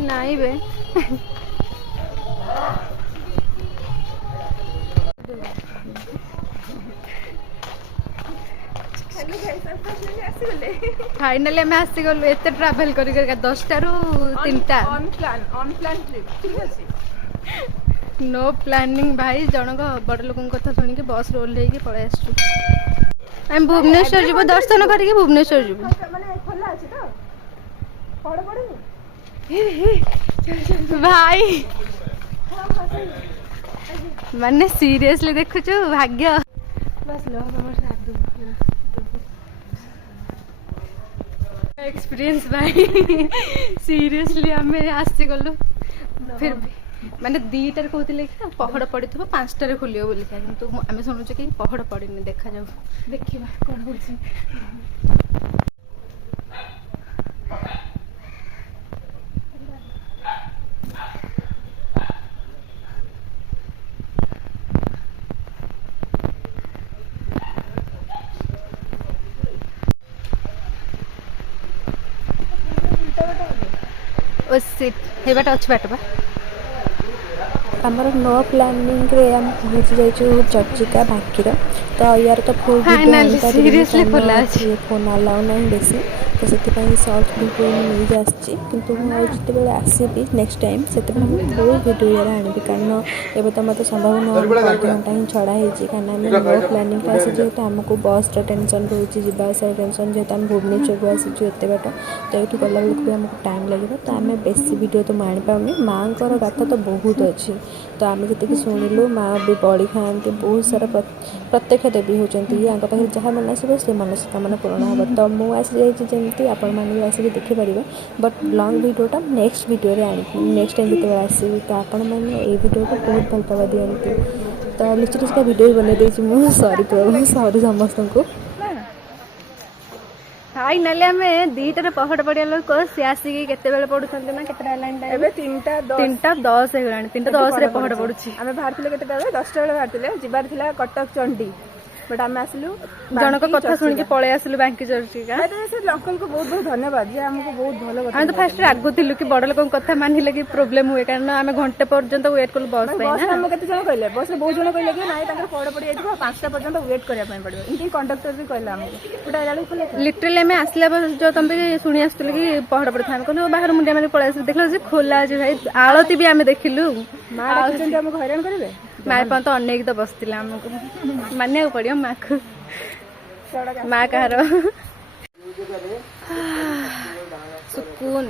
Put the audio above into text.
नहीं बे फाइनाली आम आसीगलु एत ट्राभेल कर 10टा रु 3टा नो प्लानिंग भाई जनक बड़ लोक कथा शुणिक बस रे ओल्हे पलि आसु आम भुवनेश्वर जीव दर्शन करके भुवनेश्वर जीव भाई माने सीरियसली देखुचु भाग्य एक्सपीरियंस भाई सीरियसली आम आसी गलु फिर माने 2टार कहते कि पहड़ पड़ी 5टार खोलियो बोली किंतु आम शुणुचे कि पहड़ पड़नी देखा जाऊ देखा कौन हो हे बाट अच्छी बाट बा आमर नो प्लानिंग रे हम पहुँच जाइए चर्चिका भाकीर तो यार तो फुल सीरियसली खोला अछि फोन अलाउ नहीं बेसी तो से सर्ट वीडियो नहीं जासी कितु जिते आसबि नेक्स्ट टाइम से फुल वीडियो यार आनबि कारण एवं तो मतलब संभव ना घंटा ही छड़ा होती कहीं नो प्लानिंग आसी जेहेतु आमको बस टेंशन रोचे जावास टेंशन जेहतु आम भुवनेश्वर को आसीचु एत बाट तो ये गला बेलू भी आमको टाइम लगे तो आम बेसी वीडियो तो आनी पाऊनी माँ को गाथा तो बहुत अच्छी तो आम जी शुणिलु माँ भी बड़ी खाती बहुत सारा प्रत्यक्ष देवी होती पाखे जहाँ मनसिब से मनस्कामना पूर्ण हम तो मुझे आसी जमी आपण मैंने आसिक देखिपारे बट लंग वीडियोटा नेक्स्ट वीडियो नेक्स्ट टाइम जो आसबि तो आपण मैंने ये वीडियो को बहुत भल पावा दिखती तो लुचि लुचिका वीडियो बनई मुझे सॉरी प्रभु सॉरी समस्त को फाइनाली आम 2टार पहड़ पड़िया लोक सी आसिक केते पढ़ुं ना केते 3:10 हो 3:10 पहड़ पड़ुची आम बाहर 10टा बेले बाहर जीवार था कटक चंडी बट आम आसलु जनक कथा शुणिक पलि आसलु बांकी चर्चिका अंकल को बहुत बहुत धन्यवाद जे हमको बहुत भल आम तो फास्ट रागुलु कि बड़ लोक कथा मानिले कि प्रोब्लेम हुए कारण आम घंटे पर्यंत वेट कलु बस केते जन कहले बस बहुत जन कहले कि नाई पहड़ पड़ जाइए 5टा पर्यंत वेट करने पड़ो इनकी कंडक्टर भी कहला हमको लिटरली आम आसला जो तुम शुणी आसुल कि पहड़ पड़े था कहूँ बाहर मुंडिया मारे पलि आस देख खोला अच्छे भाई आलती भी आम देखिलु आमको हैरान करेंगे माँ पर्यंत अनेक तो बसती आमको मानिया पड़ो माँ को माँ कहार सुकून